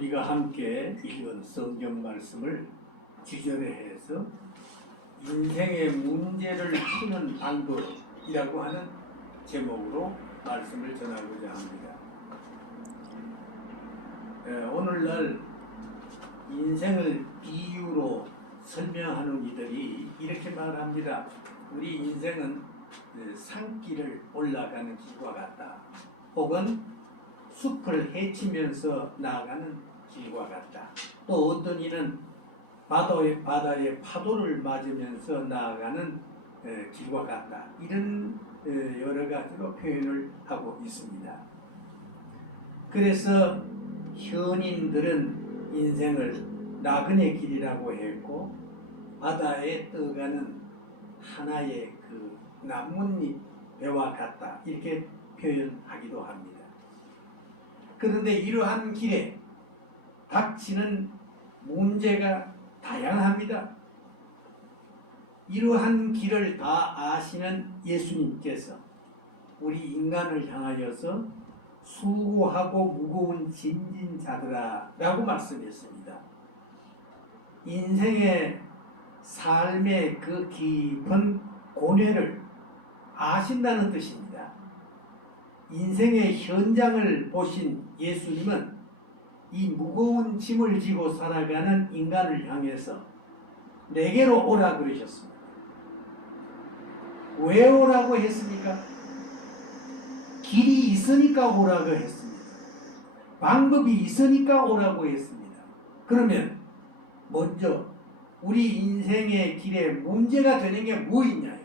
우리가 함께 읽은 성경 말씀을 지절해서 인생의 문제를 푸는 방법이라고 하는 제목으로 말씀을 전하고자 합니다. 오늘날 인생을 비유로 설명하는 이들이 이렇게 말합니다. 우리 인생은 산길을 올라가는 길과 같다. 혹은 숲을 헤치면서 나아가는 길과 같다. 또 어떤 이는 바다의 파도를 맞으면서 나아가는 길과 같다. 이런 여러 가지로 표현을 하고 있습니다. 그래서 현인들은 인생을 나그네 길이라고 했고 바다에 떠가는 하나의 그 나뭇잎 배와 같다. 이렇게 표현하기도 합니다. 그런데 이러한 길에 닥치는 문제가 다양합니다. 이러한 길을 다 아시는 예수님께서 우리 인간을 향하여서 수고하고 무거운 짐진 자들아 라고 말씀했습니다. 인생의 삶의 그 깊은 고뇌를 아신다는 뜻입니다. 인생의 현장을 보신 예수님은 이 무거운 짐을 지고 살아가는 인간을 향해서 내게로 오라 그러셨습니다. 왜 오라고 했습니까? 길이 있으니까 오라고 했습니다. 방법이 있으니까 오라고 했습니다. 그러면 먼저 우리 인생의 길에 문제가 되는 게 뭐있냐?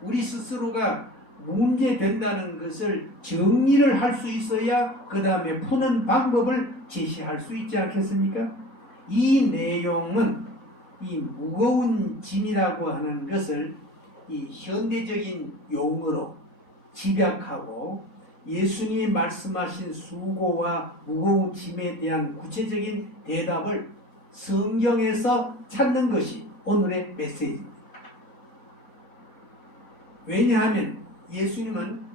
우리 스스로가 문제 된다는 것을 정리를 할 수 있어야 그 다음에 푸는 방법을 제시할 수 있지 않겠습니까? 이 내용은 이 무거운 짐이라고 하는 것을 이 현대적인 용어로 집약하고 예수님이 말씀하신 수고와 무거운 짐에 대한 구체적인 대답을 성경에서 찾는 것이 오늘의 메시지입니다. 왜냐하면 예수님은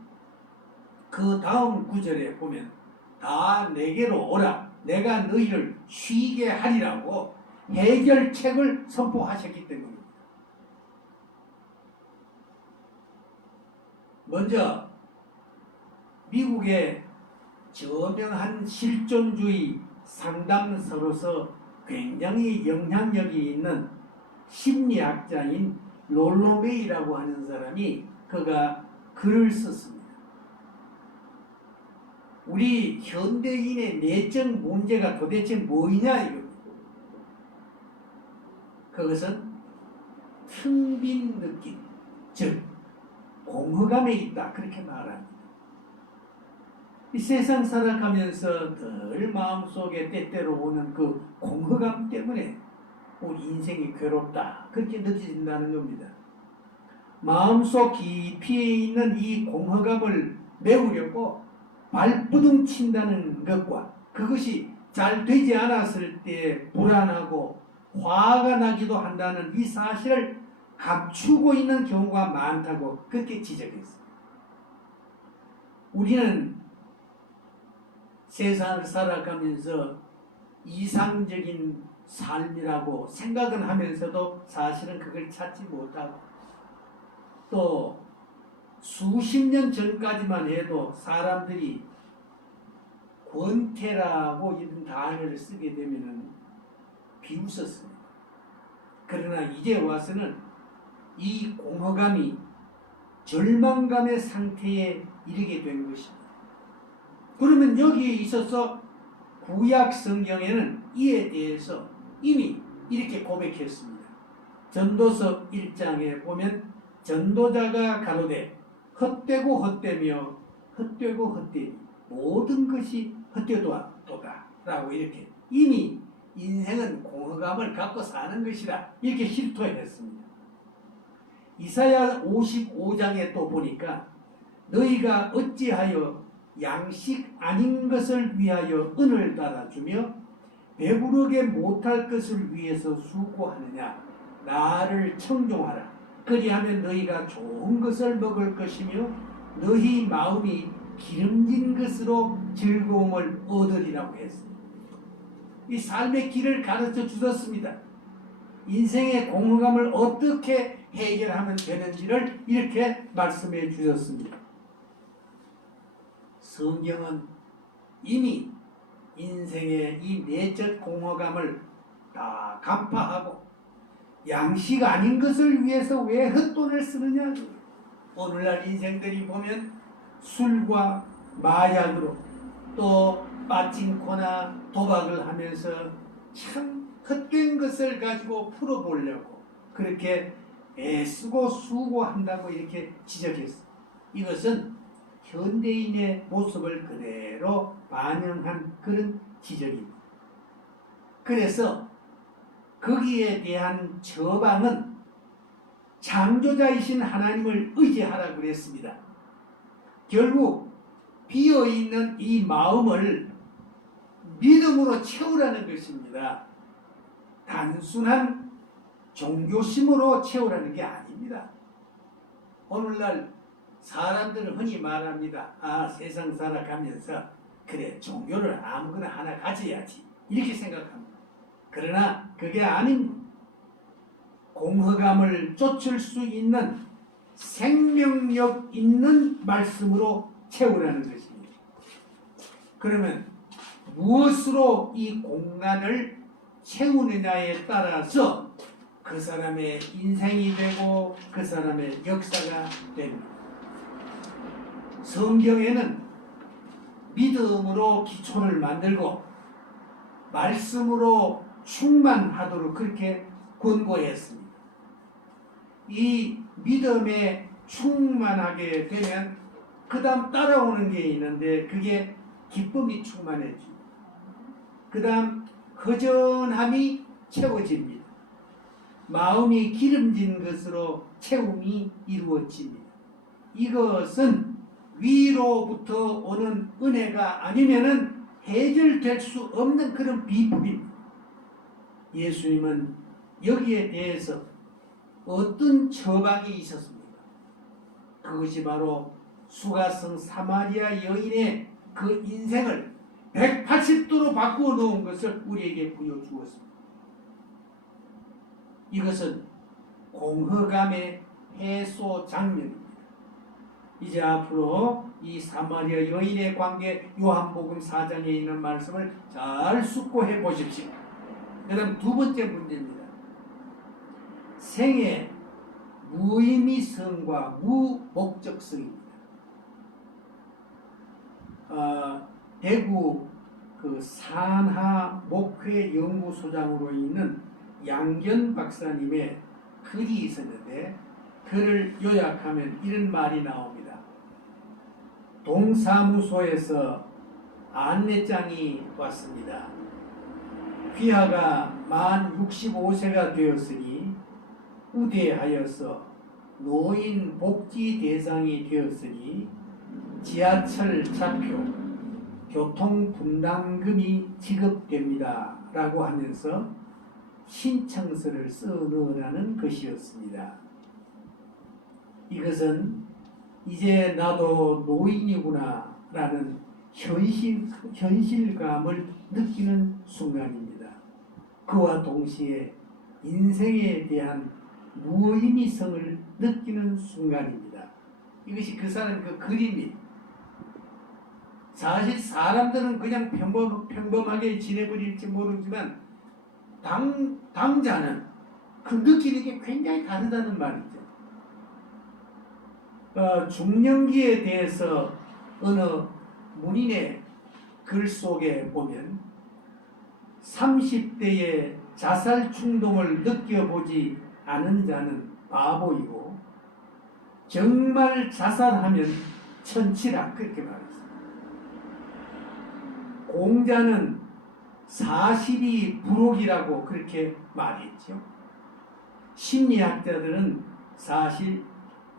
그 다음 구절에 보면 다 내게로 오라 내가 너희를 쉬게 하리라고 해결책을 선포하셨기 때문입니다. 먼저 미국의 저명한 실존주의 상담사로서 굉장히 영향력이 있는 심리학자인 롤로 메이라고 하는 사람이 그가 글을 썼습니다. 우리 현대인의 내적 문제가 도대체 뭐이냐 이겁니다. 그것은 텅 빈 느낌, 즉 공허감에 있다 그렇게 말합니다. 이 세상 살아가면서 늘 마음속에 때때로 오는 그 공허감 때문에 우리 인생이 괴롭다 그렇게 느껴진다는 겁니다. 마음속 깊이에 있는 이 공허감을 메우려고 발부둥 친다는 것과 그것이 잘 되지 않았을 때 불안하고 화가 나기도 한다는 이 사실을 감추고 있는 경우가 많다고 그렇게 지적했습니다. 우리는 세상을 살아가면서 이상적인 삶이라고 생각은 하면서도 사실은 그걸 찾지 못하고 또 수십 년 전까지만 해도 사람들이 권태라고 이런 단어를 쓰게 되면 비웃었습니다. 그러나 이제 와서는 이 공허감이 절망감의 상태에 이르게 된 것입니다. 그러면 여기에 있어서 구약 성경에는 이에 대해서 이미 이렇게 고백했습니다. 전도서 1장에 보면 전도자가 가로되 헛되고 헛되며 헛되고 헛되니 모든 것이 헛되도다 라고 이렇게 이미 인생은 공허감을 갖고 사는 것이다 이렇게 실토했습니다. 이사야 55장에 또 보니까 너희가 어찌하여 양식 아닌 것을 위하여 은을 달아주며 배부르게 못할 것을 위해서 수고하느냐 나를 청종하라 그리하면 너희가 좋은 것을 먹을 것이며 너희 마음이 기름진 것으로 즐거움을 얻으리라고 했습니다. 이 삶의 길을 가르쳐 주셨습니다. 인생의 공허감을 어떻게 해결하면 되는지를 이렇게 말씀해 주셨습니다. 성경은 이미 인생의 이 내적 공허감을 다 간파하고 양식 아닌 것을 위해서 왜 헛돈을 쓰느냐. 오늘날 인생들이 보면 술과 마약으로 또 빠찡코나 도박을 하면서 참 헛된 것을 가지고 풀어보려고 그렇게 애쓰고 수고한다고 이렇게 지적했어요. 이것은 현대인의 모습을 그대로 반영한 그런 지적입니다. 그래서 거기에 대한 처방은 창조자이신 하나님을 의지하라 그랬습니다. 결국 비어있는 이 마음을 믿음으로 채우라는 것입니다. 단순한 종교심으로 채우라는 게 아닙니다. 오늘날 사람들은 흔히 말합니다. 세상 살아가면서 그래 종교를 아무거나 하나 가져야지 이렇게 생각합니다. 그러나 그게 아닙니다. 공허감을 쫓을 수 있는 생명력 있는 말씀으로 채우라는 것입니다. 그러면 무엇으로 이 공간을 채우느냐에 따라서 그 사람의 인생이 되고 그 사람의 역사가 됩니다. 성경에는 믿음으로 기초를 만들고 말씀으로 충만하도록 그렇게 권고했습니다. 이 믿음에 충만하게 되면 그 다음 따라오는 게 있는데 그게 기쁨이 충만해집니다. 그 다음 허전함이 채워집니다. 마음이 기름진 것으로 채움이 이루어집니다. 이것은 위로부터 오는 은혜가 아니면은 해결될 수 없는 그런 비법입니다. 예수님은 여기에 대해서 어떤 처방이 있었습니까? 그것이 바로 수가성 사마리아 여인의 그 인생을 180도로 바꾸어 놓은 것을 우리에게 보여주었습니다. 이것은 공허감의 해소 장면입니다. 이제 앞으로 이 사마리아 여인의 관계 요한복음 4장에 있는 말씀을 잘 숙고해 보십시오. 그 다음 두 번째 문제입니다. 생의 무의미성과 무목적성입니다. 대구 그 산하 목회 연구소장으로 있는 양견 박사님의 글이 있었는데 그를 요약하면 이런 말이 나옵니다. 동사무소에서 안내장이 왔습니다. 귀하가 만 65세가 되었으니 우대하여서 노인 복지 대상이 되었으니 지하철 차표, 교통 분담금이 지급됩니다. 라고 하면서 신청서를 써넣으라는 것이었습니다. 이것은 이제 나도 노인이구나 라는 현실감을 느끼는 순간입니다. 그와 동시에 인생에 대한 무의미성을 느끼는 순간입니다. 이것이 그 사람 그 그림입니다. 사실 사람들은 그냥 평범하게 지내버릴지 모르지만 당자는 그 느끼는 게 굉장히 다르다는 말이죠. 중년기에 대해서 어느 문인의 글 속에 보면 30대의 자살 충동을 느껴보지 않은 자는 바보이고 정말 자살하면 천치라 그렇게 말했습니다. 공자는 40이 불혹이라고 그렇게 말했죠. 심리학자들은 사실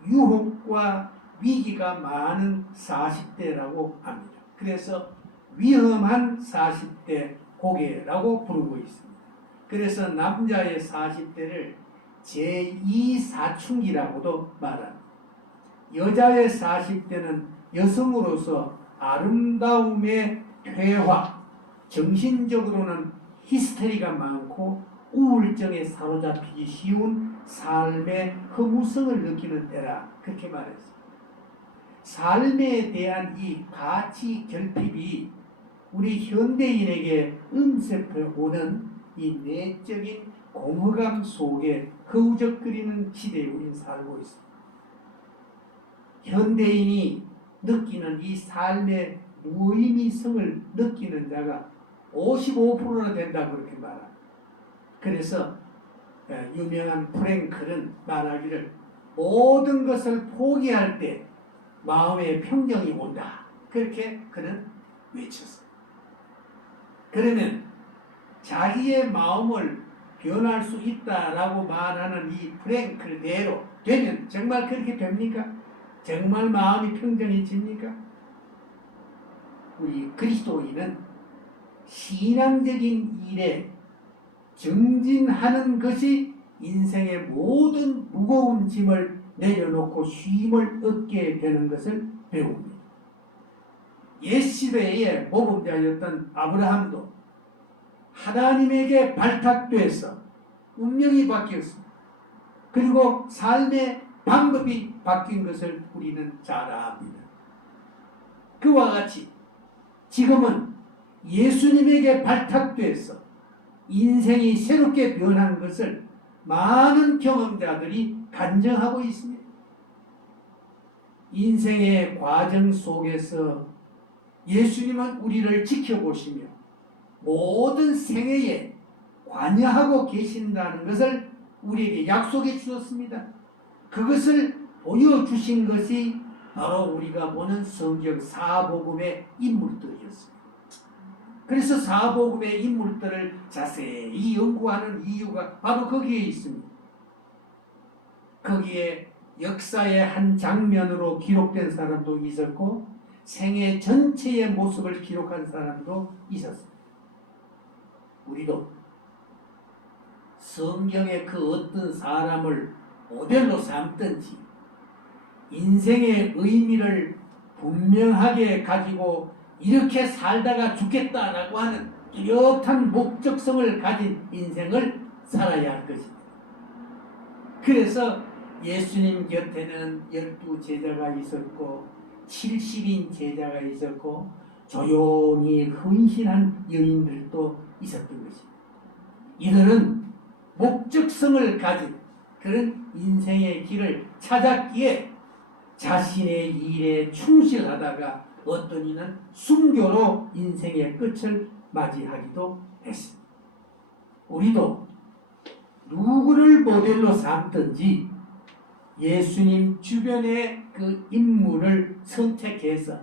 유혹과 위기가 많은 40대라고 합니다. 그래서 위험한 40대 고개라고 부르고 있습니다. 그래서 남자의 40대를 제2사춘기라고도 말합니다. 여자의 40대는 여성으로서 아름다움의 퇴화, 정신적으로는 히스테리가 많고 우울증에 사로잡히기 쉬운 삶의 허무성을 느끼는 때라 그렇게 말했습니다. 삶에 대한 이 가치 결핍이 우리 현대인에게 음습해 오는 이 내적인 공허감 속에 허우적거리는 시대에 우리는 살고 있습니다. 현대인이 느끼는 이 삶의 무의미성을 느끼는 자가 55%나 된다고 그렇게 말합니다. 그래서 유명한 프랭클은 말하기를 모든 것을 포기할 때 마음의 평정이 온다. 그렇게 그는 외쳤어요. 그러면 자기의 마음을 변할 수 있다라고 말하는 이 프랭클대로 되면 정말 그렇게 됩니까? 정말 마음이 평정해집니까? 우리 그리스도인은 신앙적인 일에 정진하는 것이 인생의 모든 무거운 짐을 내려놓고 쉼을 얻게 되는 것을 배웁니다. 옛시대의 모범자였던 아브라함도 하나님에게 발탁돼서 운명이 바뀌었습니다. 그리고 삶의 방법이 바뀐 것을 우리는 잘 압니다. 그와 같이 지금은 예수님에게 발탁돼서 인생이 새롭게 변한 것을 많은 경험자들이 간증하고 있습니다. 인생의 과정 속에서 예수님은 우리를 지켜보시며 모든 생애에 관여하고 계신다는 것을 우리에게 약속해 주셨습니다. 그것을 보여주신 것이 바로 우리가 보는 성경 사복음의 인물들이었습니다. 그래서 사복음의 인물들을 자세히 연구하는 이유가 바로 거기에 있습니다. 거기에 역사의 한 장면으로 기록된 사람도 있었고 생애 전체의 모습을 기록한 사람도 있었습니다. 우리도 성경의 그 어떤 사람을 모델로 삼든지 인생의 의미를 분명하게 가지고 이렇게 살다가 죽겠다라고 하는 뚜렷한 목적성을 가진 인생을 살아야 할 것입니다. 그래서 예수님 곁에는 12 제자가 있었고 70인 제자가 있었고 조용히 헌신한 여인들도 있었던 것입니다. 이들은 목적성을 가진 그런 인생의 길을 찾았기에 자신의 일에 충실하다가 어떤 이는 순교로 인생의 끝을 맞이하기도 했습니다. 우리도 누구를 모델로 삼든지 예수님 주변의 그 인물을 선택해서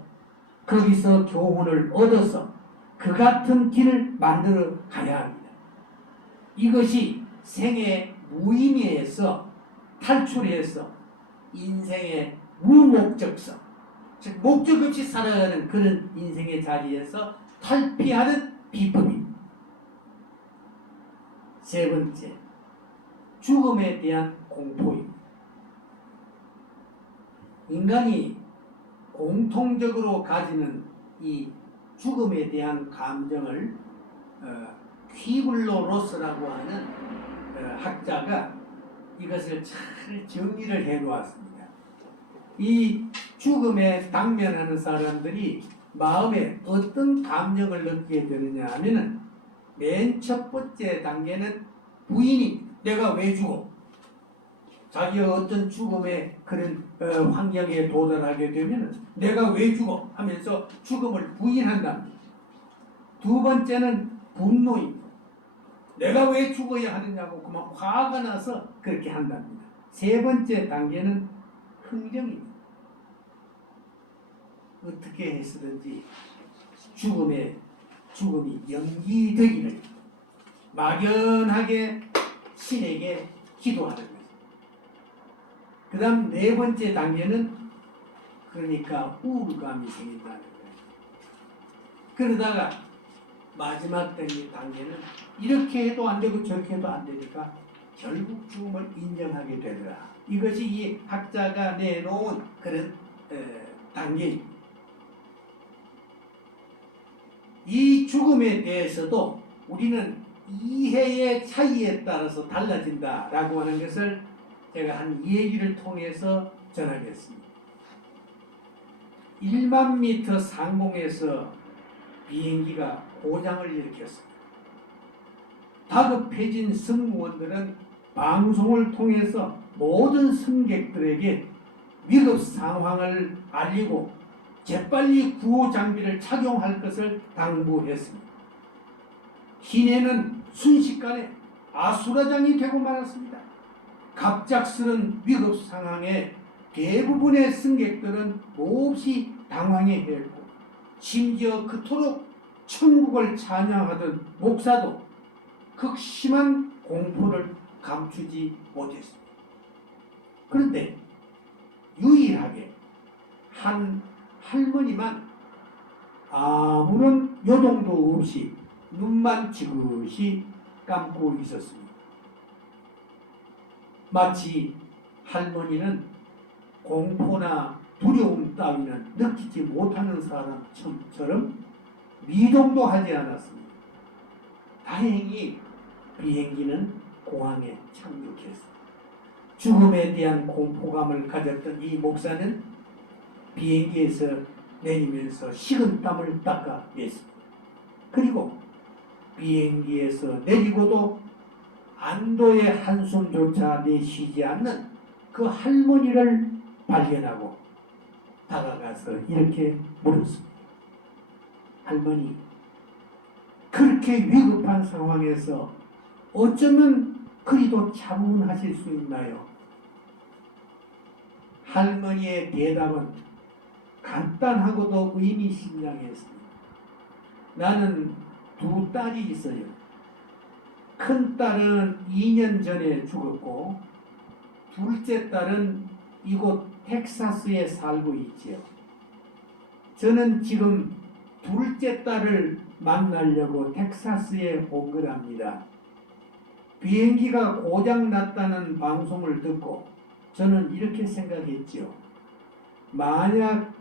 거기서 교훈을 얻어서 그 같은 길을 만들어 가야 합니다. 이것이 생의 무의미에서 탈출해서 인생의 무목적성, 즉 목적 없이 살아가는 그런 인생의 자리에서 탈피하는 비법입니다. 세 번째, 죽음에 대한 공포입니다. 인간이 공통적으로 가지는 이 죽음에 대한 감정을 퀴블러-로스라고 하는 학자가 이것을 잘 정리를 해 놓았습니다. 이 죽음에 당면하는 사람들이 마음에 어떤 감정을 느끼게 되느냐 하면은 맨 첫 번째 단계는 부인이 내가 왜 죽어? 자기가 어떤 죽음의 그런 환경에 도달하게 되면 내가 왜 죽어? 하면서 죽음을 부인한답니다. 두 번째는 분노입니다. 내가 왜 죽어야 하느냐고 그만 화가 나서 그렇게 한답니다. 세 번째 단계는 흥정입니다. 어떻게 해서든지 죽음이 연기되기를 막연하게 신에게 기도하는 거죠. 그 다음 네 번째 단계는 그러니까 우울감이 생긴다는 거예요. 그러다가 마지막 단계는 이렇게 해도 안 되고 저렇게 해도 안 되니까 결국 죽음을 인정하게 되더라. 이것이 이 학자가 내놓은 그런 단계입니다. 이 죽음에 대해서도 우리는 이해의 차이에 따라서 달라진다라고 하는 것을 제가 한 얘기를 통해서 전하겠습니다. 1만 미터 상공에서 비행기가 고장을 일으켰습니다. 다급해진 승무원들은 방송을 통해서 모든 승객들에게 위급 상황을 알리고 재빨리 구호 장비를 착용할 것을 당부했습니다. 기내는 순식간에 아수라장이 되고 말았습니다. 갑작스런 위급 상황에 대부분의 승객들은 몹시 당황해했고 심지어 그토록 천국을 찬양하던 목사도 극심한 공포를 감추지 못했습니다. 그런데 유일하게 한 할머니만 아무런 요동도 없이 눈만 지그시 감고 있었습니다. 마치 할머니는 공포나 두려움 따위는 느끼지 못하는 사람처럼 미동도 하지 않았습니다. 다행히 비행기는 공항에 착륙했습니다. 죽음에 대한 공포감을 가졌던 이 목사는 비행기에서 내리면서 식은땀을 닦아냈습니다. 그리고 비행기에서 내리고도 안도의 한숨조차 내쉬지 않는 그 할머니를 발견하고 다가가서 이렇게 물었습니다. 할머니, 그렇게 위급한 상황에서 어쩌면 그리도 차분하실 수 있나요? 할머니의 대답은 간단하고도 의미심장했습니다. 나는 두 딸이 있어요. 큰 딸은 2년 전에 죽었고 둘째 딸은 이곳 텍사스에 살고 있지요. 저는 지금 둘째 딸을 만나려고 텍사스에 온 거랍니다. 비행기가 고장 났다는 방송을 듣고 저는 이렇게 생각했지요. 만약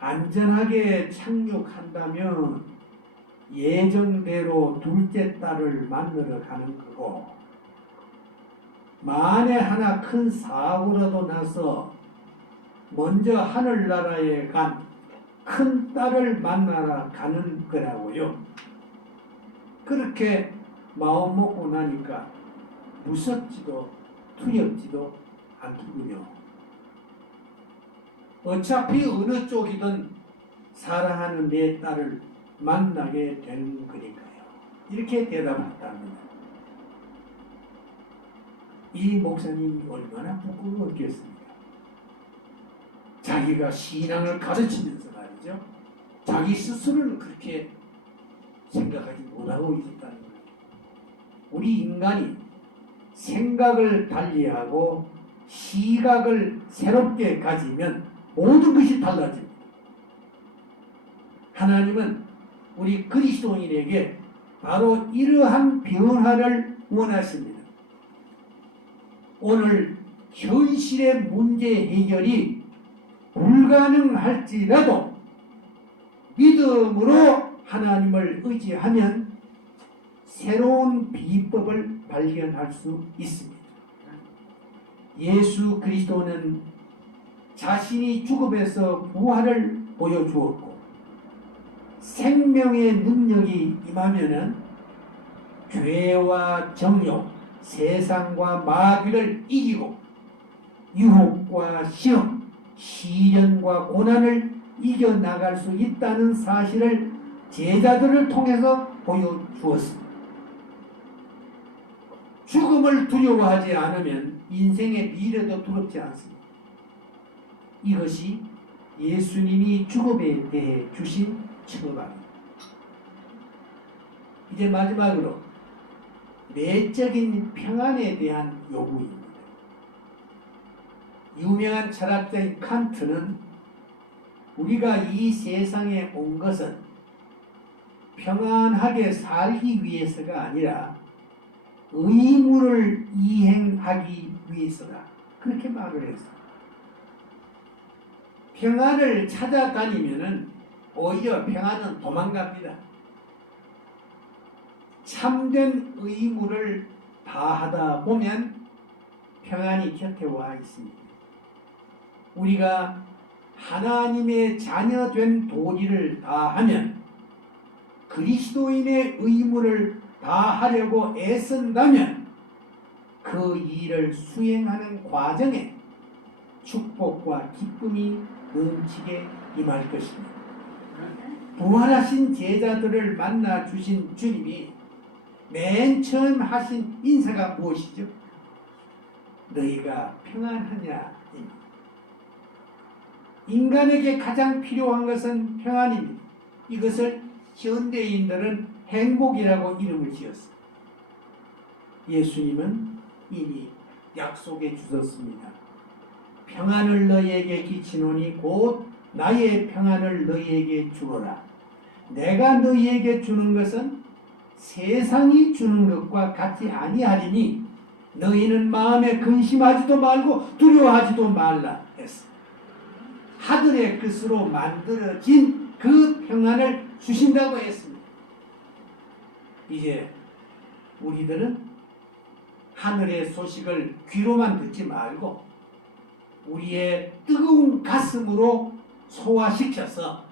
안전하게 착륙한다면 예정대로 둘째 딸을 만나러 가는 거고, 만에 하나 큰 사고라도 나서 먼저 하늘나라에 간 큰 딸을 만나러 가는 거라고요. 그렇게 마음 먹고 나니까 무섭지도 두렵지도 않더군요. 어차피 어느 쪽이든 사랑하는 내 딸을 만나게 되는 거니까요. 이렇게 대답했답니다. 이 목사님이 얼마나 부끄러웠겠습니까? 자기가 신앙을 가르치면서 말이죠. 자기 스스로는 그렇게 생각하지 못하고 있었다는 거예요. 우리 인간이 생각을 달리하고 시각을 새롭게 가지면 모든 것이 달라집니다. 하나님은 우리 그리스도인에게 바로 이러한 변화를 원하십니다. 오늘 현실의 문제 해결이 불가능할지라도 믿음으로 하나님을 의지하면 새로운 비법을 발견할 수 있습니다. 예수 그리스도는 자신이 죽음에서 부활을 보여주었고 생명의 능력이 임하면은 죄와 정욕, 세상과 마귀를 이기고 유혹과 시험, 시련과 고난을 이겨나갈 수 있다는 사실을 제자들을 통해서 보여주었습니다. 죽음을 두려워하지 않으면 인생의 미래도 두렵지 않습니다. 이것이 예수님이 죽음에 대해 주신 처방입니다. 이제 마지막으로 내적인 평안에 대한 요구입니다. 유명한 철학자인 칸트는 우리가 이 세상에 온 것은 평안하게 살기 위해서가 아니라 의무를 이행하기 위해서다. 그렇게 말을 했어요. 평안을 찾아다니면은 오히려 평안은 도망갑니다. 참된 의무를 다하다 보면 평안이 곁에 와 있습니다. 우리가 하나님의 자녀된 도리를 다하면 그리스도인의 의무를 다하려고 애쓴다면 그 일을 수행하는 과정에 축복과 기쁨이 넘치게 임할 것입니다. 부활하신 제자들을 만나 주신 주님이 맨 처음 하신 인사가 무엇이죠? 너희가 평안하냐? 인간에게 가장 필요한 것은 평안입니다. 이것을 현대인들은 행복이라고 이름을 지었습니다. 예수님은 이미 약속해 주셨습니다. 평안을 너희에게 끼치노니 곧 나의 평안을 너희에게 주노라. 내가 너희에게 주는 것은 세상이 주는 것과 같이 아니하리니 너희는 마음에 근심하지도 말고 두려워하지도 말라 했어. 하늘의 뜻으로 만들어진 그 평안을 주신다고 했습니다. 이제 우리들은 하늘의 소식을 귀로만 듣지 말고 우리의 뜨거운 가슴으로 소화시켜서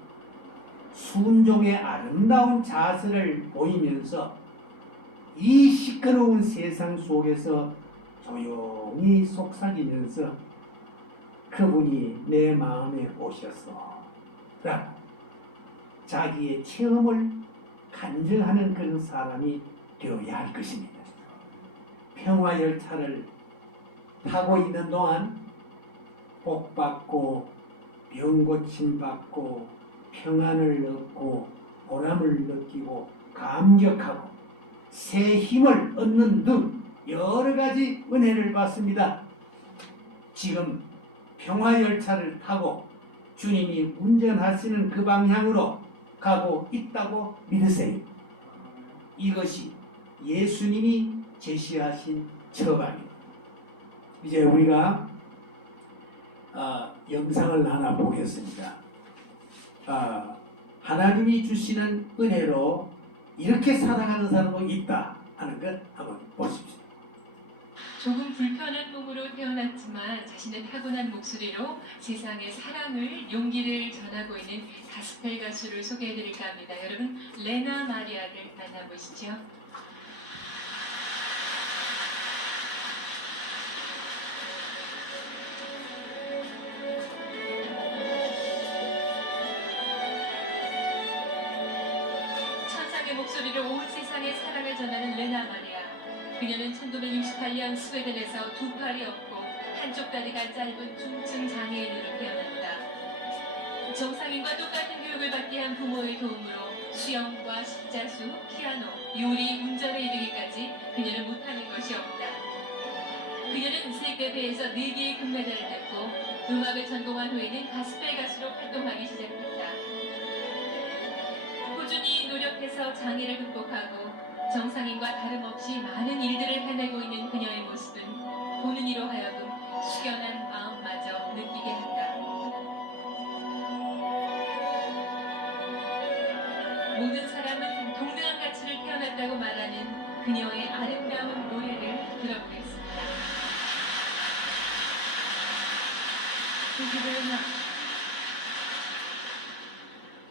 순종의 아름다운 자세를 보이면서 이 시끄러운 세상 속에서 조용히 속삭이면서 그분이 내 마음에 오셔서 라고 자기의 체험을 간증하는 그런 사람이 되어야 할 것입니다. 평화열차를 타고 있는 동안 복받고 병고침받고 평안을 얻고 보람을 느끼고 감격하고 새 힘을 얻는 등 여러 가지 은혜를 받습니다. 지금 평화열차를 타고 주님이 운전하시는 그 방향으로 가고 있다고 믿으세요. 이것이 예수님이 제시하신 처방입니다. 이제 우리가 영상을 하나 보겠습니다. 하나님이 주시는 은혜로 이렇게 살아가는 사람도 있다 하는 것 한번 보십시오. 조금 불편한 몸으로 태어났지만 자신의 타고난 목소리로 세상의 사랑을, 용기를 전하고 있는 가스펠 가수를 소개해드릴까 합니다. 여러분, 레나 마리아를 만나보시죠. 천상의 목소리로 온 세상에 사랑을 전하는 레나 마리아. 그녀는 1968년 스웨덴에서 두 팔이 없고 한쪽 다리가 짧은 중증 장애인으로 태어났다. 정상인과 똑같은 교육을 받게 한 부모의 도움으로 수영과 십자수, 피아노, 요리, 운전에 이르기까지 그녀는 못하는 것이 없다. 그녀는 세계대회에서 4개의 금메달을 땄고 음악을 전공한 후에는 가스펠 가수로 활동하기 시작했다. 꾸준히 노력해서 장애를 극복하고 정상인과 다름없이 많은 일들을 해내고 있는 그녀의 모습은 보는 이로 하여금 숙연한 마음마저 느끼게 한다. 모든 사람은 동등한 가치를 태어났다고 말하는 그녀의 아름다운 노래를 들어보겠습니다. Thank you very much.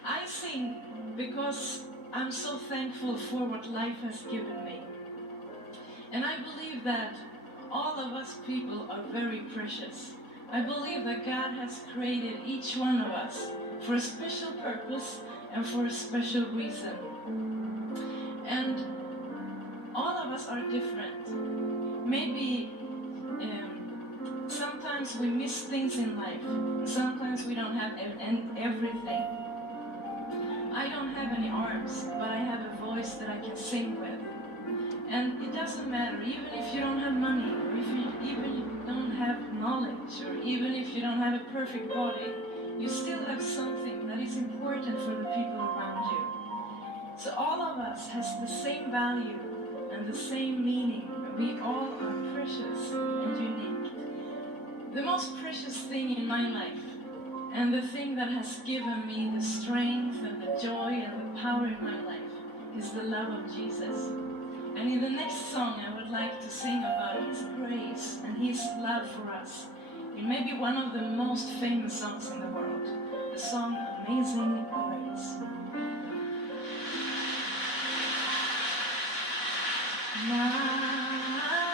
I sing because I'm so thankful for what life has given me. And I believe that all of us people are very precious. I believe that God has created each one of us for a special purpose and for a special reason. And all of us are different. Maybe sometimes we miss things in life. Sometimes we don't have everything. I don't have any arms, but I have a voice that I can sing with. And it doesn't matter, even if you don't have money, or even if you don't have knowledge, or even if you don't have a perfect body, you still have something that is important for the people around you. So all of us has the same value and the same meaning. We all are precious and unique. The most precious thing in my life, and the thing that has given me the strength and the joy and the power in my life, is the love of Jesus. And in the next song, I would like to sing about His grace and His love for us. It may be one of the most famous songs in the world, the song Amazing Grace. My